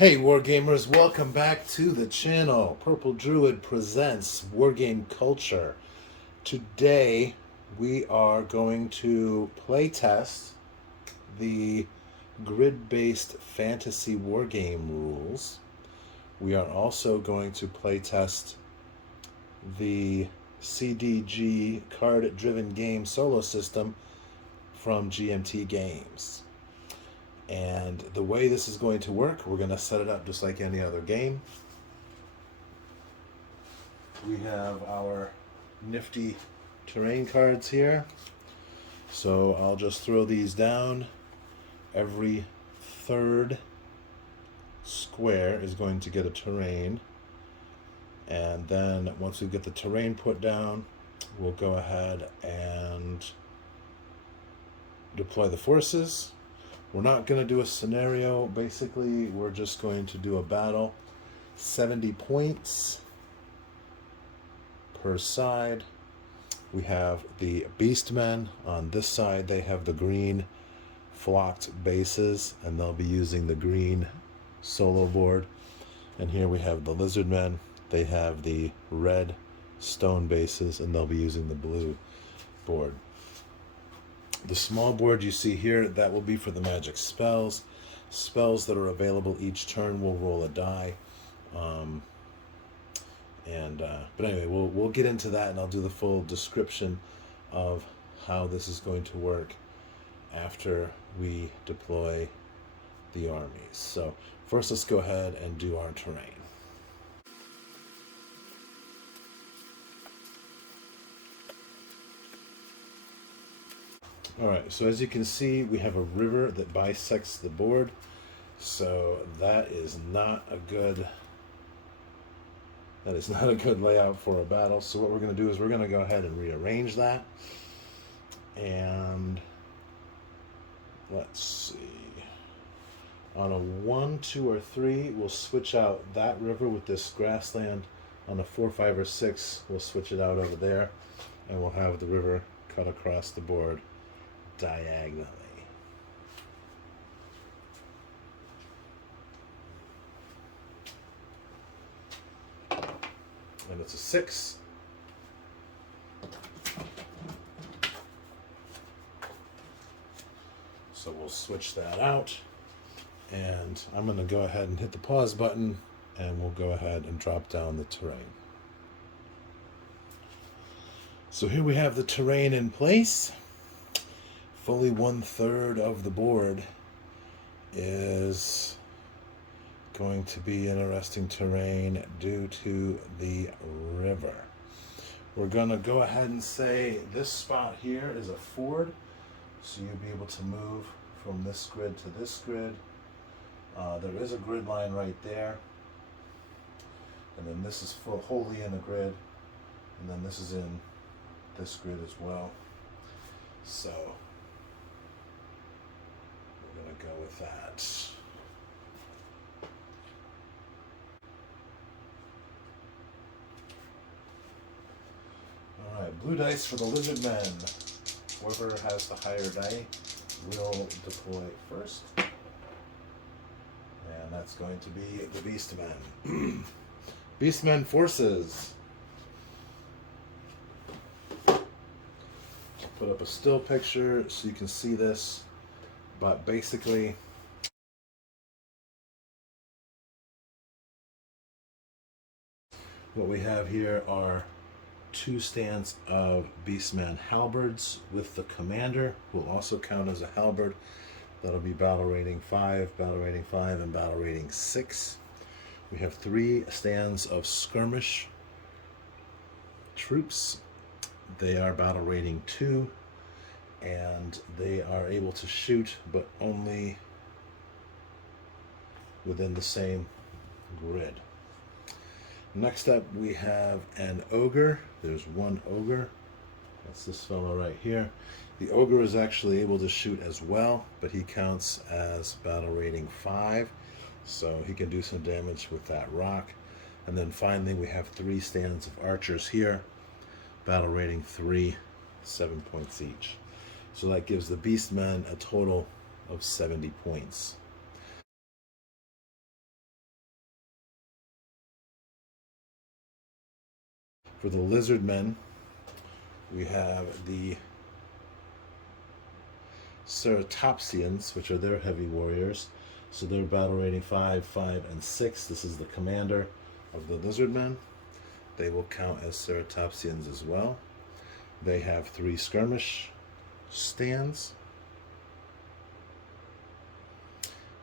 Hey Wargamers, welcome back to the channel. Purple Druid presents Wargame Culture. Today we are going to playtest the Grid-Based Fantasy Wargame rules. We are also going to playtest the CDG card-driven game solo system from GMT Games. And the way this is going to work, we're going to set it up just like any other game. We have our nifty terrain cards here. So I'll just throw these down. Every third square is going to get a terrain. And then once we get the terrain put down, we'll go ahead and deploy the forces. We're not going to do a scenario. Basically, we're just going to do a battle. 70 points per side. We have the Beastmen. On this side, they have the green flocked bases, and they'll be using the green solo board. And here we have the Lizardmen. They have the red stone bases, and they'll be using the blue board. The small board you see here, that will be for the magic spells. Spells that are available each turn will roll a die. But anyway, we'll get into that, and I'll do the full description of how this is going to work after we deploy the armies. So first, let's go ahead and do our terrain. Alright, so as you can see, we have a river that bisects the board. So that is not a good layout for a battle. So what we're going to do is we're going to go ahead and rearrange that. And let's see. On a 1, 2, or 3, we'll switch out that river with this grassland. On a 4, 5, or 6, we'll switch it out over there. And we'll have the river cut across the board diagonally. And it's a 6. So we'll switch that out. And I'm going to go ahead and hit the pause button, and we'll go ahead and drop down the terrain. So here we have the terrain in place. Fully 1/3 of the board is going to be interesting terrain due to the river. We're going to go ahead and say this spot here is a ford, so you'll be able to move from this grid to this grid. There is a grid line right there, and then this is wholly in the grid, and then this is in this grid as well. So go with that. Alright, blue dice for the Lizardmen. Whoever has the higher die will deploy first. And that's going to be the Beastmen. Beastmen forces. Put up a still picture so you can see this. But basically, what we have here are 2 stands of Beastman halberds with the commander, who will also count as a halberd. That'll be battle rating 5, and battle rating 6. We have 3 stands of skirmish troops. They are battle rating 2. And they are able to shoot, but only within the same grid. Next up, we have an ogre. There's 1 ogre. That's this fellow right here. The ogre is actually able to shoot as well, but he counts as battle rating 5, so he can do some damage with that rock. And then finally, we have 3 stands of archers here, battle rating 3, 7 points each. So that gives the Beastmen a total of 70 points. For the lizard men, we have the Ceratopsians, which are their heavy warriors. So they're battle rating 5, 5, and 6. This is the commander of the lizard men. They will count as Ceratopsians as well. They have 3 skirmish stands.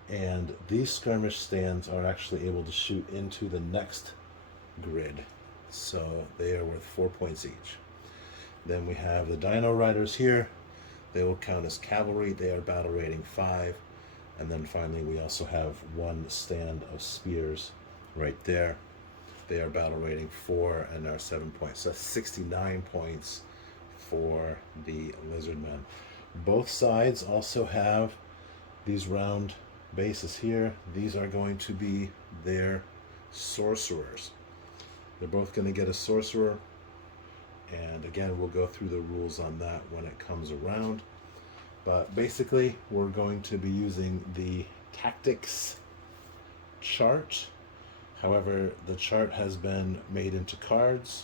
And these skirmish stands are actually able to shoot into the next grid. So they are worth 4 points each. Then we have the Dino Riders here. They will count as cavalry. They are battle rating 5. And then finally we also have 1 stand of spears right there. They are battle rating 4 and are 7 points. So that's 69 points for the lizard men. Both sides also have these round bases here. These are going to be their sorcerers. They're both going to get a sorcerer, and again we'll go through the rules on that when it comes around. But basically we're going to be using the tactics chart. However, the chart has been made into cards.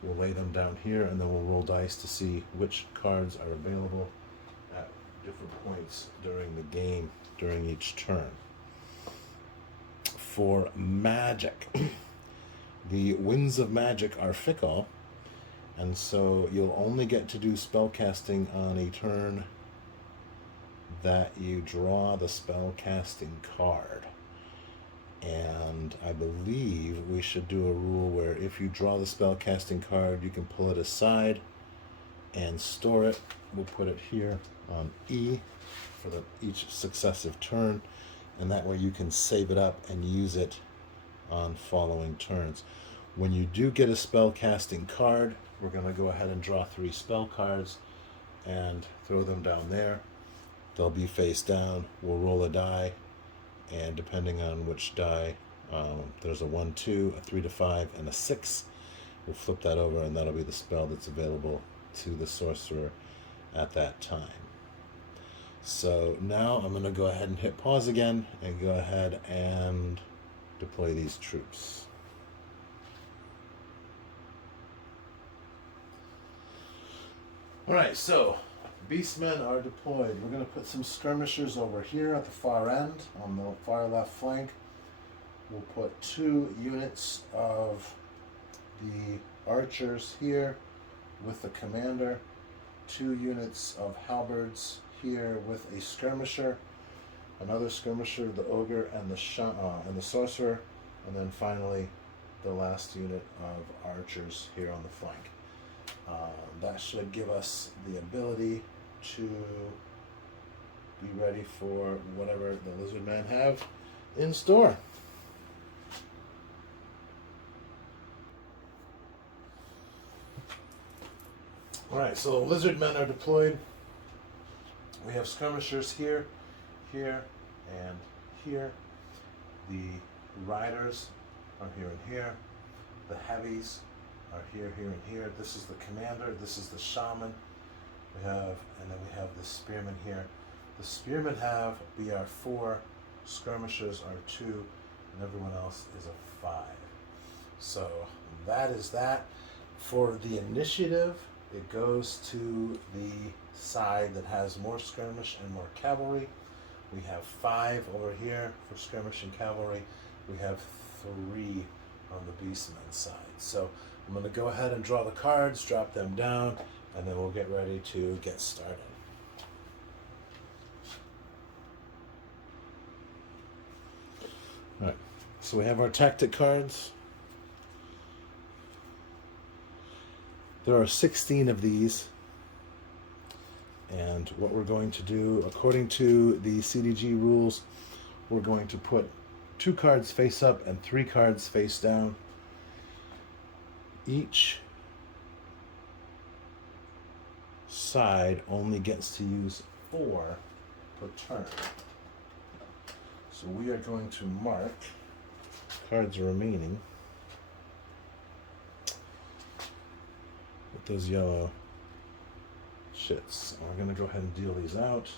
We'll lay them down here and then we'll roll dice to see which cards are available at different points during the game, during each turn. For magic, the winds of magic are fickle, and so you'll only get to do spell casting on a turn that you draw the spell casting card. And I believe we should do a rule where if you draw the spell casting card, you can pull it aside and store it. We'll put it here on E for each successive turn, and that way you can save it up and use it on following turns. When you do get a spell casting card, we're going to go ahead and draw 3 spell cards and throw them down there. They'll be face down. We'll roll a die, and depending on which die, there's a 1, 2, a 3 to 5, and a 6. We'll flip that over, and that'll be the spell that's available to the sorcerer at that time. So now I'm going to go ahead and hit pause again and go ahead and deploy these troops. Alright, so beastmen are deployed. We're going to put some skirmishers over here at the far end on the far left flank. We'll put 2 units of the archers here with the commander, 2 units of halberds here with a skirmisher, another skirmisher, the ogre, and the sorcerer, and then finally the last unit of archers here on the flank. That should give us the ability to be ready for whatever the lizard men have in store. Alright, so the lizard men are deployed. We have skirmishers here, here, and here. The riders are here and here. The heavies are here, here, and here. This is the commander. This is the shaman. And then we have the spearmen here. The spearmen have BR 4. Skirmishers are 2, and everyone else is a 5. So that is that. For the initiative, it goes to the side that has more skirmish and more cavalry. We have 5 over here for skirmish and cavalry. We have 3 on the beastmen side. So I'm going to go ahead and draw the cards, drop them down, and then we'll get ready to get started. All right, so we have our tactic cards. There are 16 of these, and what we're going to do, according to the CDG rules, we're going to put 2 cards face up and 3 cards face down. Each side only gets to use 4 per turn. So we are going to mark cards remaining with those yellow shits. We're going to go ahead and deal these out.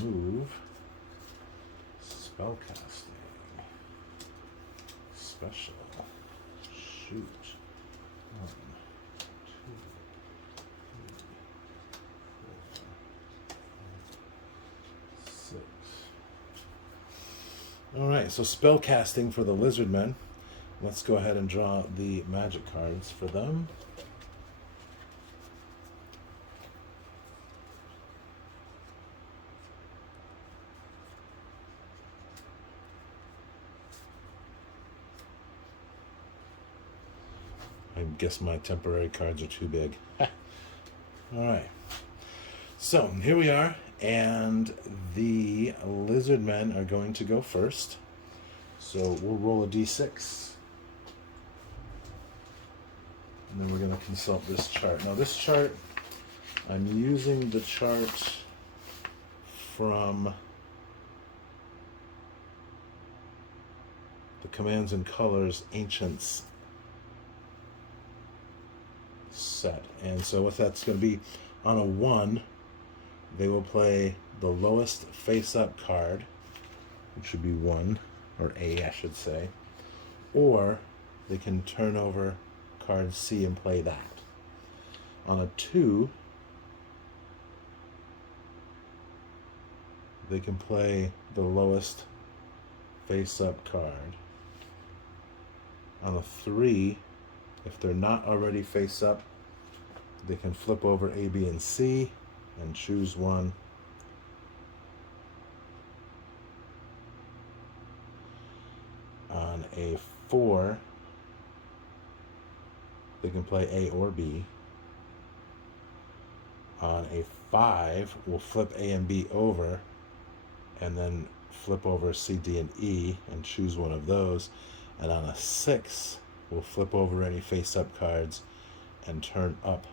Move. Spellcasting. Special. Shoot. 1, 2, 3, 4, 5, 6. All right, so spell casting for the lizard men. Let's go ahead and draw the magic cards for them. I guess my temporary cards are too big. All right. So here we are, and the lizard men are going to go first. So we'll roll a d6. And then we're going to consult this chart. Now this chart, I'm using the chart from the Commands and Colors Ancients set. And so what that's going to be, on a 1, they will play the lowest face-up card, which should be 1, or A, I should say. Or they can turn over card C and play that. On a 2, they can play the lowest face-up card. On a 3, if they're not already face-up, they can flip over A, B, and C and choose one. On a 4, they can play A or B. On a 5, we'll flip A and B over and then flip over C, D, and E and choose one of those. And on a 6, we'll flip over any face-up cards and turn up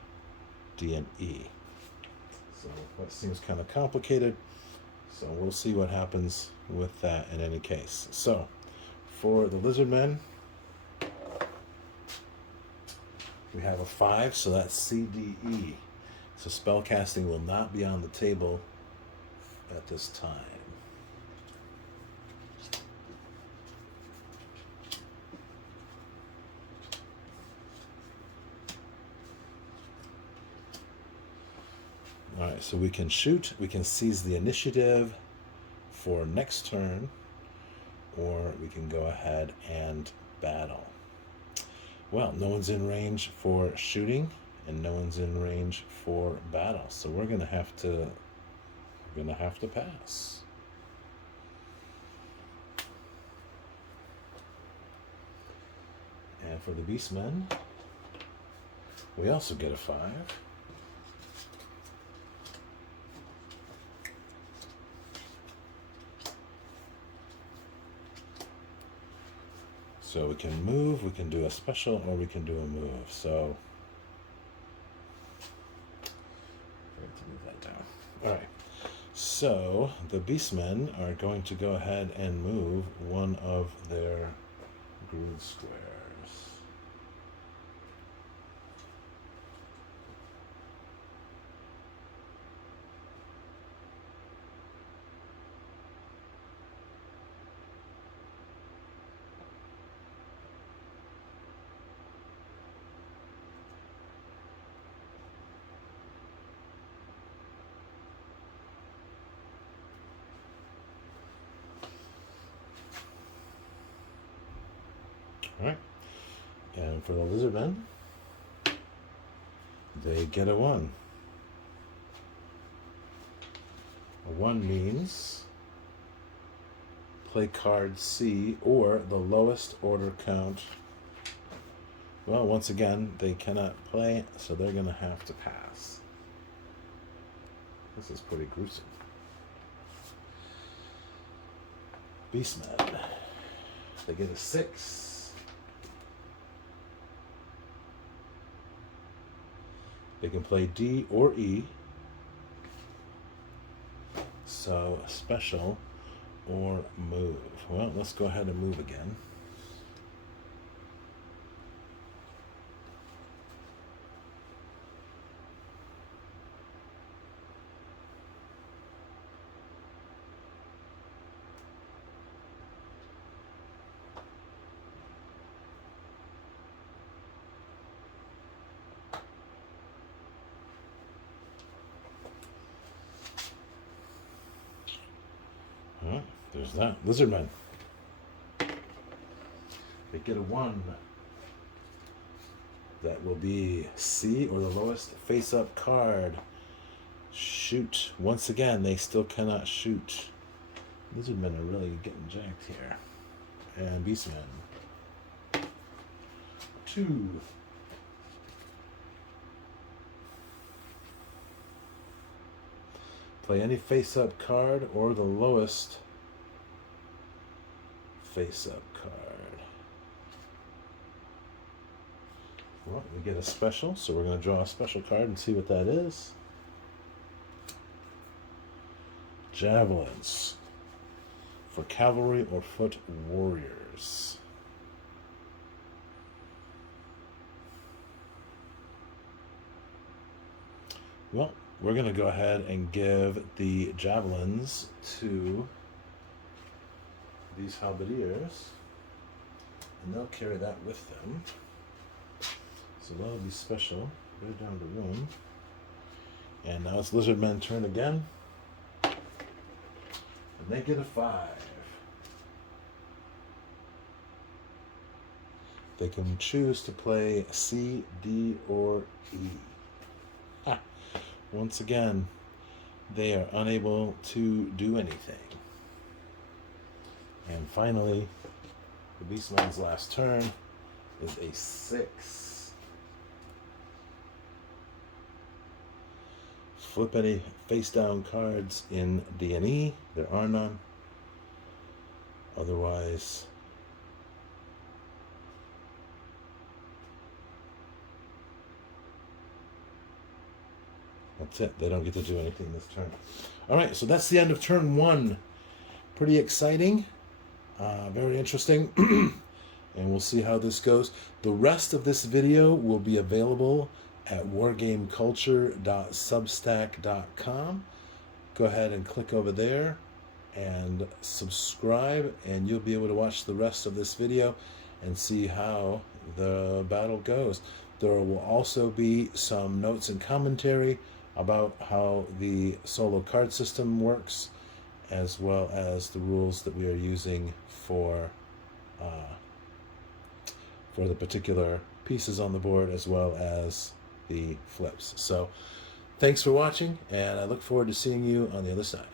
D and E. So that seems kind of complicated. So we'll see what happens with that in any case. So for the lizard men, we have a 5, so that's C, D, E. So spell casting will not be on the table at this time. All right, so we can shoot, we can seize the initiative for next turn, or we can go ahead and battle. Well, no one's in range for shooting, and no one's in range for battle, so we're gonna have to pass. And for the beastmen, we also get a 5. So we can move, we can do a special, or we can do a move. So, to move that down. All right. So the beastmen are going to go ahead and move one of their grid squares. All right, and for the lizard men, they get a 1. A 1 means play card C or the lowest order count. Well, once again, they cannot play, so they're going to have to pass. This is pretty gruesome. Beastmen, they get a 6. They can play D or E, so special or move. Well, let's go ahead and move again. There's that. Lizardmen. They get a 1. That will be C or the lowest face-up card. Shoot. Once again, they still cannot shoot. Lizardmen are really getting jacked here. And Beastmen. 2. Play any face-up card or the lowest face-up card. Well, we get a special, so we're going to draw a special card and see what that is. Javelins for cavalry or foot warriors. Well, we're going to go ahead and give the javelins to these halberdiers, and they'll carry that with them. So that'll be special. Go down the room. And now it's Lizardmen's turn again. And they get a 5. They can choose to play C, D, or E. Ha. Once again, they are unable to do anything. And finally, the Beastman's last turn is a 6. Flip any face-down cards in D&E. There are none. Otherwise, that's it. They don't get to do anything this turn. All right, so that's the end of turn 1. Pretty exciting. Very interesting. And we'll see how this goes. The rest of this video will be available at wargameculture.substack.com. Go ahead and click over there and subscribe, and you'll be able to watch the rest of this video and see how the battle goes. There will also be some notes and commentary about how the solo card system works, as well as the rules that we are using for the particular pieces on the board, as well as the flips. So thanks for watching, and I look forward to seeing you on the other side.